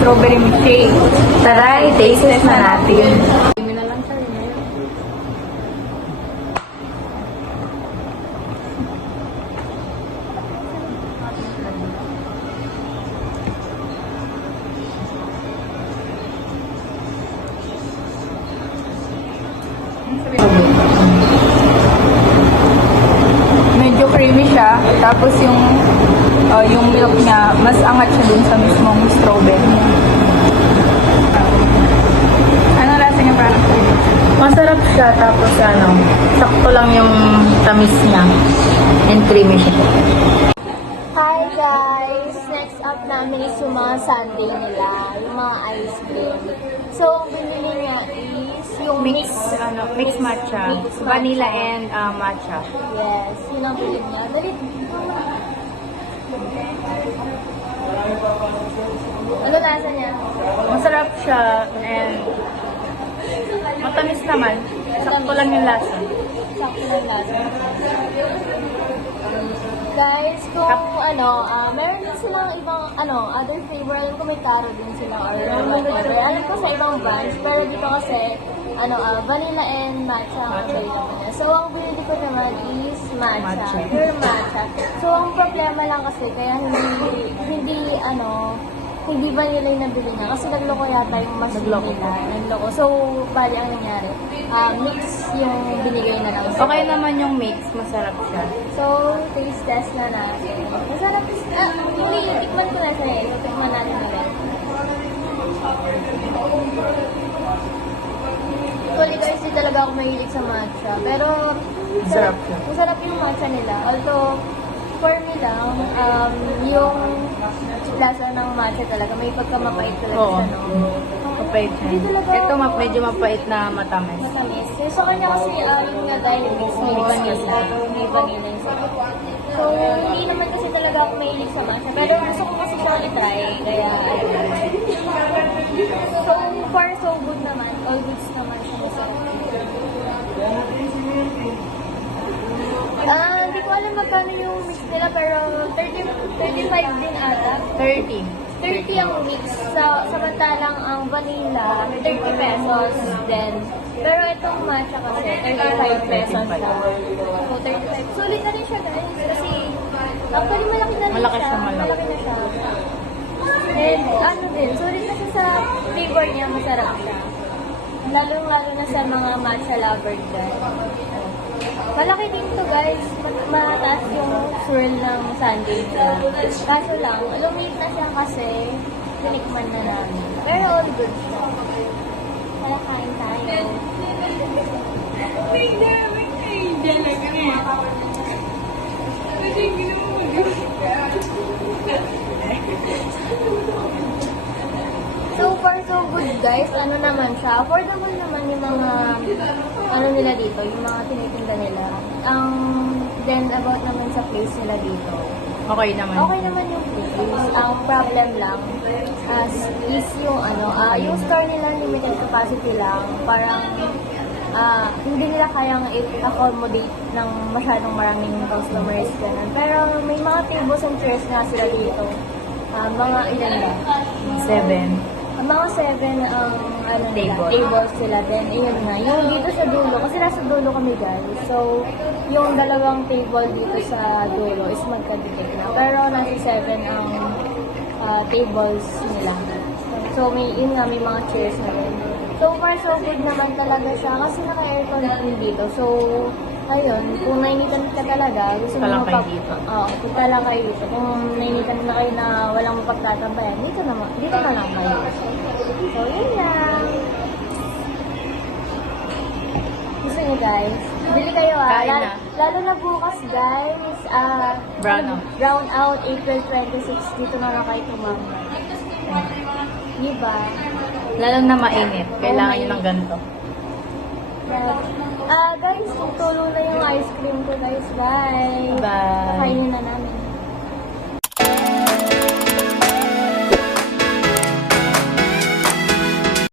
strawberry milkshake. Tara, i-taste test na natin. Hindi na lang siya rin. Medyo creamy siya. Tapos yung milk niya, mas angat siya dun sa mismong strawberry. Ano lasa niya parang creamy? Masarap siya, tapos sakto lang yung tamis niya. And creamy siya. Hi guys! Next up namin is yung mga sundae nila, yung mga ice cream. So, ang binili niya is yung mix Matcha. Mix Vanilla matcha. and matcha. Yes, yun ang binili niya. Dali. Ano lasa niya? Masarap siya and matamis naman. Sakto lang yung lasa. Sakto ng lasa. Guys, kung meron din silang ibang, other flavor. Alam ko may taro din sila or whatever. Alam ko sa ibang branch, pero dito kasi, vanilla and matcha ang available niya. So, ang binili ko naman is matcha. Pure matcha. So, ang problema lang kasi, kaya hindi vanilla yung nabili niya. Kasi nagloko yata yung mas Nagloko. nila. Nagloko. So, bali ang nangyari. Mix yung binigay na lang. Okay naman yung mix. Masarap siya. So, taste test na natin. Masarap. Tikman ko na siya eh. So, tikman natin ulit. Actually guys, di talaga ako mahilig sa matcha. Pero, Masarap siya. masarap yung matcha nila. Although, for me lang, yung lasa ng matcha talaga, may pagkamapait talaga Oo. siya, no? Mapait siya. Hindi talaga. Ito medyo mapait na matamis. Matamis. So, sa kanya kasi, yung nga dahil mix may vanilla. May vanilla yung sabi. So, hindi naman kasi talaga ako mahilig sa matcha. Pero gusto ko kasi siyang itry. Kaya, so, far so good naman. All goods naman siya. Hindi ko alam magkano yung mix nila, pero 35 din ata. 30. 30 ang mix. Samantalang ang vanilla, 30 pesos din. Pero itong matcha kasi, 35 pesos siya. So, 35. Sulit na rin siya guys. Kasi, actually malaki na rin Malaki siya. siya, malaki. na siya. And sulit na siya sa flavor niya, masarap siya. Lalo na sa mga matcha lover dyan. Malaki din to guys. Mataas yung swirl ng sundae niya. Kaso lang, lumit na siya kasi tinikman na namin. Pero all good siya. Kaya kain tayo. So far so good guys. Ano naman siya? Affordable naman yung mga nila dito, yung mga tinitinda nila. Then about naman sa place nila dito. Okay naman. Okay naman yung place. Ang problem lang is yung yung store nila limited capacity lang. Parang hindi nila kayang i-accommodate ng masyadong maraming customers ganun. Pero may mga tables and chairs nga sila dito. Mga ilan ba? 7. Mga 7 ang tables sila. Then, ayun na. Yung dito sa dulo, kasi nasa dulo kami guys. So, yung dalawang table dito sa dulo is magkadikit na. Pero nasa 7 ang tables nila. So, may mga chairs na rin. So far, so good naman talaga siya. Kasi naka-aircon din dito. So, ayun, kung nainitan ka talaga, gusto Punta lang mo kayo dito. Oo, punta lang kayo dito. Kung nainitan na kayo na walang mapagtatambayan, dito na lang kayo. So, yun lang. Gusto niyo guys, bili kayo Kain na. Lalo na bukas guys, brown out, April 26, dito na lang kayo tumambay. Diba? Lalo na mainit. Kailangan nyo ng ganito. Guys, tulo na yung ice cream ko guys. Bye! Bye! Kainin na namin.